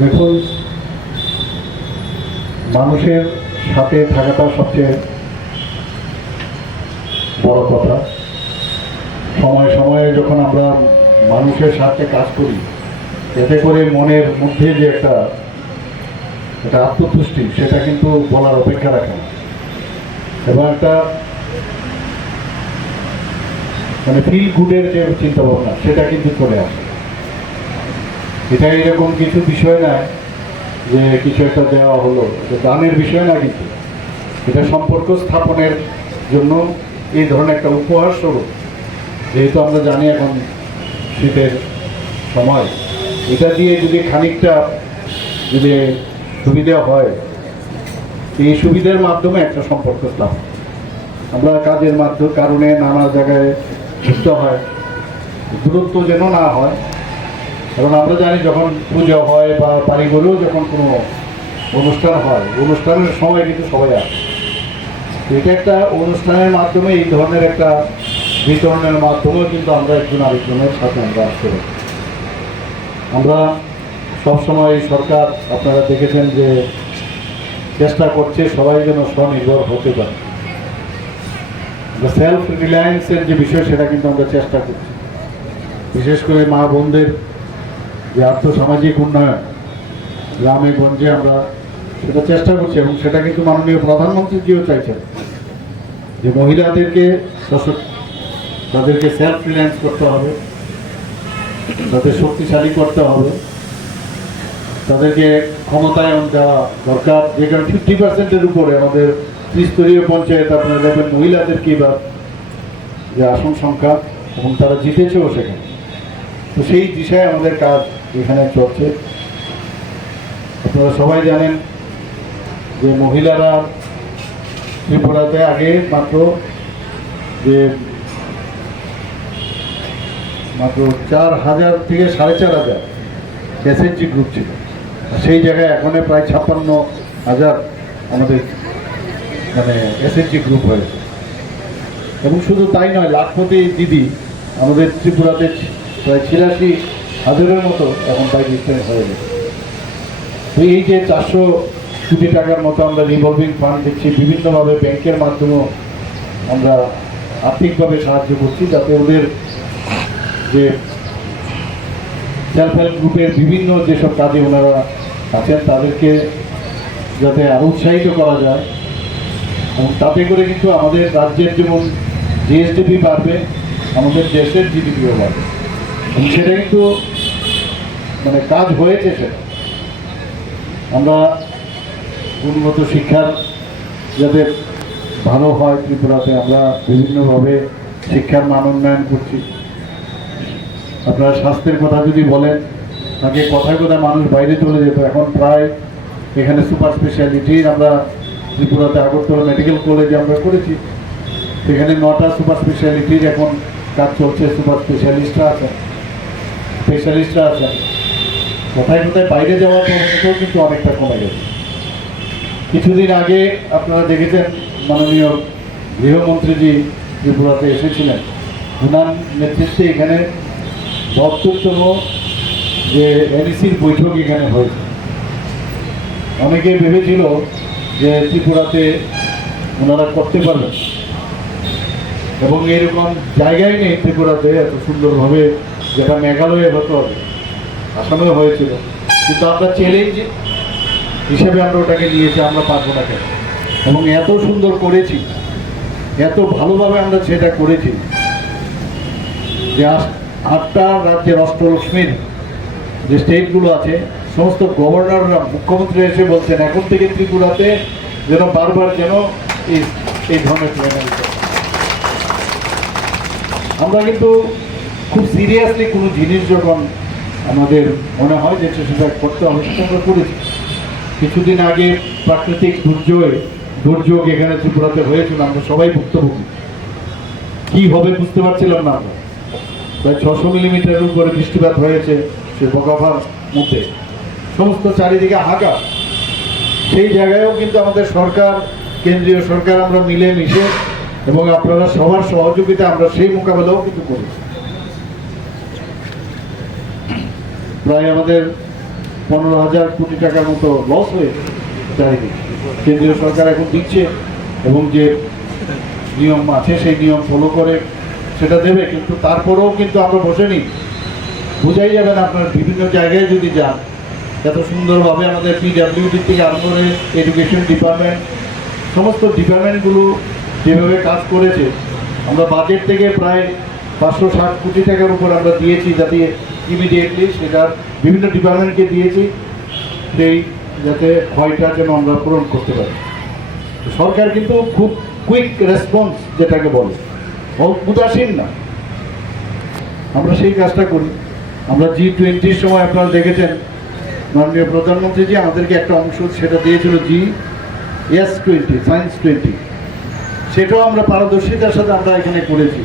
দেখুন, মানুষের সাথে থাকাটা সবচেয়ে বড় কথা। সময়ে সময়ে যখন আমরা মানুষের সাথে কাজ করি, এতে করে মনের মধ্যে যে একটা আত্মতুষ্টি, সেটা কিন্তু বলার অপেক্ষা রাখে না, এবং একটা ফিল গুডের যে চিন্তা ভাবনা, সেটা কিন্তু চলে আসে। এটা এরকম কিছু বিষয় না যে কিছু একটা দেওয়া হলো, এটা দানের বিষয় না, কিন্তু এটা সম্পর্ক স্থাপনের জন্য এই ধরনের একটা উপহার স্বরূপ। যেহেতু আমরা জানি এখন শীতের সময়, এটা দিয়ে যদি খানিকটা যদি সুবিধা হয়, এই সুবিধার মাধ্যমে একটা সম্পর্ক স্থাপন। আমরা কাজের কারণে নানা জায়গায় যুক্ত হয়, দূরত্ব যেন না হয়। কারণ আমরা জানি যখন পূজা হয় বা পারিবারিকও যখন কোনো অনুষ্ঠান হয়, অনুষ্ঠানের সময় কিন্তু সবাই আসে। এটা একটা অনুষ্ঠানের মাধ্যমে, এই ধরনের একটা বিতরণের মাধ্যমেও কিন্তু আমরা একজন আরেকজনের সাথে আমরা আসতে পারি। আমরা সবসময় সরকার, আপনারা দেখেছেন যে চেষ্টা করছে সবাই যেন স্বনির্ভর হতে পারে। সেলফ রিলায়েন্সের যে বিষয়, সেটা কিন্তু আমরা চেষ্টা করছি। বিশেষ করে মা বোনদের যে আর্থসামাজিক উন্নয়ন গ্রামে গঞ্জে, আমরা সেটা চেষ্টা করছি, এবং সেটা কিন্তু মাননীয় প্রধানমন্ত্রীজিও চাইছেন যে মহিলাদেরকে তাদেরকে সেলফ রিলায়েন্স করতে হবে, তাদের শক্তিশালী করতে হবে, তাদেরকে ক্ষমতায়ন দেওয়া দরকার। যেখানে 50%-এর উপরে আমাদের ত্রিস্তরীয় পঞ্চায়েত, আপনারা দেখবেন মহিলাদেরকে বা যে আসন সংখ্যা, এবং তারা জিতেছেও সেখানে। তো সেই দিশায় আমাদের কাজ এখানে চলছে। আপনারা সবাই জানেন যে মহিলারা ত্রিপুরাতে আগে মাত্র 4,000 থেকে 4,500 এসএইচজি গ্রুপ ছিল। সেই জায়গায় এখন প্রায় 56,000 আমাদের এসএইচজি গ্রুপ হয়েছে। এবং শুধু তাই নয়, লাখপতি দিদি আমাদের ত্রিপুরাতে প্রায় 86,000-এর মতো এখন বাই ডিস্টেন্স হয়ে গেছে। তো এই যে 400 কোটি টাকার মতো আমরা রিভলভিং ফান্ড দিচ্ছি, বিভিন্নভাবে ব্যাংকের মাধ্যমেও আমরা আর্থিকভাবে সাহায্য করছি, যাতে ওদের যে সেলফ হেল্প গ্রুপের বিভিন্ন যেসব কাজে ওনারা আছেন, তাদেরকে যাতে আরও উৎসাহিত করা যায়। এবং তাতে করে কিন্তু আমাদের রাজ্যের যেমন জিএসডিপি বাড়বে, আমাদের দেশের জিডিপিও বাড়বে। এবং সেটা কিন্তু কাজ হয়েছে। সেটা আমরা গুণগত শিক্ষার যাতে ভালো হয় ত্রিপুরাতে, আমরা বিভিন্নভাবে শিক্ষার মান উন্নয়ন করছি। আপনারা স্বাস্থ্যের কথা যদি বলেন, আগে কথায় কথায় মানুষ বাইরে চলে যেত, এখন প্রায় এখানে সুপার স্পেশালিটির আমরা ত্রিপুরাতে আগরতলা মেডিকেল কলেজে আমরা করেছি। সেখানে 9টা সুপার স্পেশালিটির এখন কাজ চলছে। সুপার স্পেশালিস্টরা আছেন, কোথায় কোথায় বাইরে যাওয়ার প্রবণতাও কিন্তু অনেকটা কমে গেছে। কিছুদিন আগে আপনারা দেখেছেন মাননীয় গৃহমন্ত্রীজি ত্রিপুরাতে এসেছিলেন। ওনার নেতৃত্বে এখানে 72তম যে এনইসির বৈঠক এখানে হয়েছে। অনেকে ভেবেছিল যে ত্রিপুরাতে ওনারা করতে পারবেন, এবং এরকম জায়গায় নেই ত্রিপুরাতে এত সুন্দরভাবে, যেটা মেঘালয়ে হতে হবে, আসামেও হয়েছিল। কিন্তু আমরা চ্যালেঞ্জ হিসেবে আমরা ওটাকে নিয়েছি, আমরা পারবো না কেন। এবং এত সুন্দর করেছি, এত ভালোভাবে আমরা সেটা করেছি যে 8টা রাজ্যের অষ্টলক্ষ্মীর যে স্টেটগুলো আছে, সমস্ত গভর্নররা, মুখ্যমন্ত্রী এসে বলছেন এখন থেকে ত্রিপুরাতে যেন বারবার যেন এই ধরনের প্ল্যান। আমরা কিন্তু খুব সিরিয়াসলি কোনো জিনিস যখন আমাদের মনে হয় যে সেটা করতে হবে, সেটা আমরা করেছি। কিছুদিন আগে প্রাকৃতিক দুর্যোগ এখানে ত্রিপুরাতে হয়েছিল, আমরা সবাই ভুক্তভোগী। কী হবে বুঝতে পারছিলাম না। আমরা প্রায় 600 মিলিমিটারের উপরে বৃষ্টিপাত হয়েছে সে বকাফার মধ্যে, সমস্ত চারিদিকে হাঁকা। সেই জায়গায়ও কিন্তু আমাদের সরকার, কেন্দ্রীয় সরকার, আমরা মিলে মিশে এবং আপনারা সবার সহযোগিতা আমরা সেই মোকাবেলাও কিন্তু করি। প্রায় আমাদের 15,000 কোটি টাকার মতো লস হয়েছে চারিদিকে। কেন্দ্রীয় সরকার এখন দিচ্ছে এবং যে নিয়ম আছে সেই নিয়ম ফলো করে সেটা দেবে, কিন্তু তারপরেও কিন্তু আমরা বসে নিই। বোঝাই যাবে না, আপনার বিভিন্ন জায়গায় যদি যান, এত সুন্দরভাবে আমাদের পিডাব্লিউডি থেকে আরম্ভ করে এডুকেশন ডিপার্টমেন্ট, সমস্ত ডিপার্টমেন্টগুলো যেভাবে কাজ করেছে। আমরা বাজেট থেকে প্রায় 560 কোটি টাকার উপর আমরা দিয়েছি, যাতে ইমিডিয়েটলি সেটা বিভিন্ন ডিপার্টমেন্টকে দিয়েছি, সেই যাতে ক্ষয়টা যেন আমরা পূরণ করতে পারি। সরকার কিন্তু খুব কুইক রেসপন্স যেটাকে বলে, উদাসীন না। আমরা সেই কাজটা করি। আমরা G20 সময় আপনারা দেখেছেন মাননীয় প্রধানমন্ত্রীজি আমাদেরকে একটা অংশ সেটা দিয়েছিল GS20 সায়েন্স 20, সেটাও আমরা পারদর্শিতার সাথে আমরা এখানে করেছি।